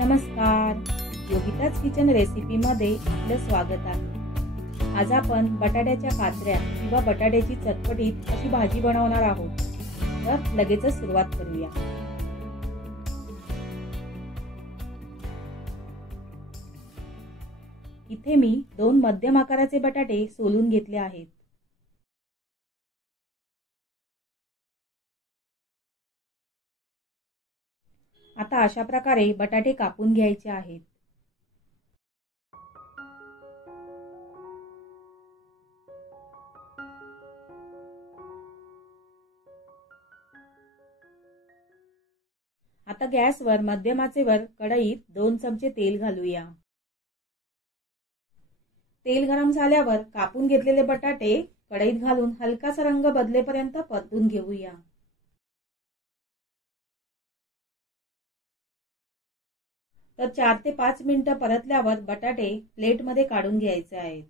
नमस्कार, योगिताज किचन रेसिपीमध्ये आपलं स्वागत आहे। आज आपण बटाट्याच्या काचऱ्या किंवा बटाट्याची चटपटीत अशी भाजी बनवणार आहोत। तर लगेचच सुरुवात करूया। इथे मी 2 मध्यम आकाराचे बटाटे सोलून घेतले आहेत। आता अशा प्रकारे बटाटे कापून घ्यायचे आहेत। आता गॅसवर मध्यम आचेवर कढईत 2 चमचे तेल घालूया। तेल गरम झाल्यावर कापून घेतलेले बटाटे कढईत घालून हलकासा रंग बदलेपर्यंत परतून घेऊया। तर 4 ते 5 मिनिटं परतल्यावर बटाटे प्लेटमध्ये काढून घ्यायचे आहेत।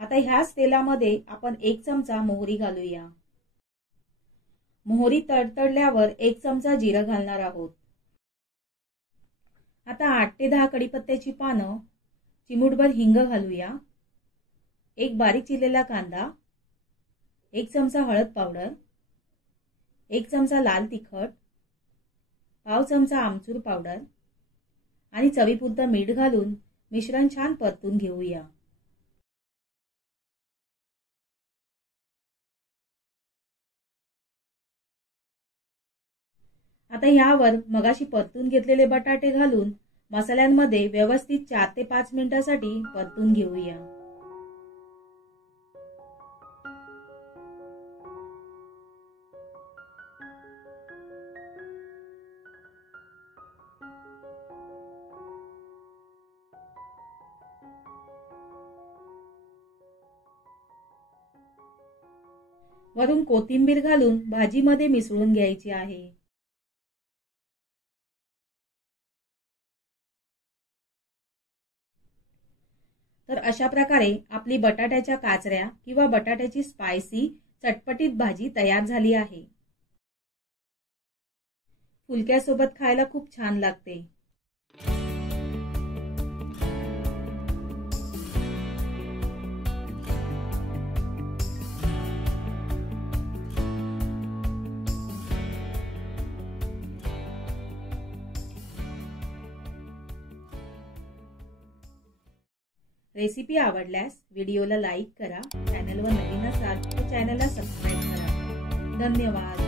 आता ह्याच तेलामध्ये आपण 1 चमचा मोहरी घालूया। मोहरी तडतडल्यावर 1 चमचा जिरं घालणार आहोत। आता 8 ते 10 कढीपत्त्याची पानं, चिमूटभर हिंग घालूया। 1 बारीक चिरलेला कांदा, 1 चमचा हळद पावडर, 1 चमचा लाल तिखट, पाव चमचा आमचूर पावडर आणि चवीपुरतं मीठ घालून मिश्रण छान परतून घेऊया। आता यावर मगाशी परतून घेतलेले बटाटे घालून मसाल्यांमध्ये व्यवस्थित 4 ते 5 मिनिटांसाठी परतून घेऊया। वरून कोथिंबीर घालून भाजीमध्ये मिसळून घ्यायची आहे। तर अशा प्रकारे आपली बटाट्याच्या काचऱ्या किंवा बटाट्याची स्पायसी चटपटीत भाजी तयार झाली आहे। फुलक्यासोबत खायला खूप छान लागते। रेसिपी आवडल्यास व्हिडिओला लाईक करा, चॅनलवर नवीन असाल तर चॅनलला सबस्क्राईब करा। धन्यवाद।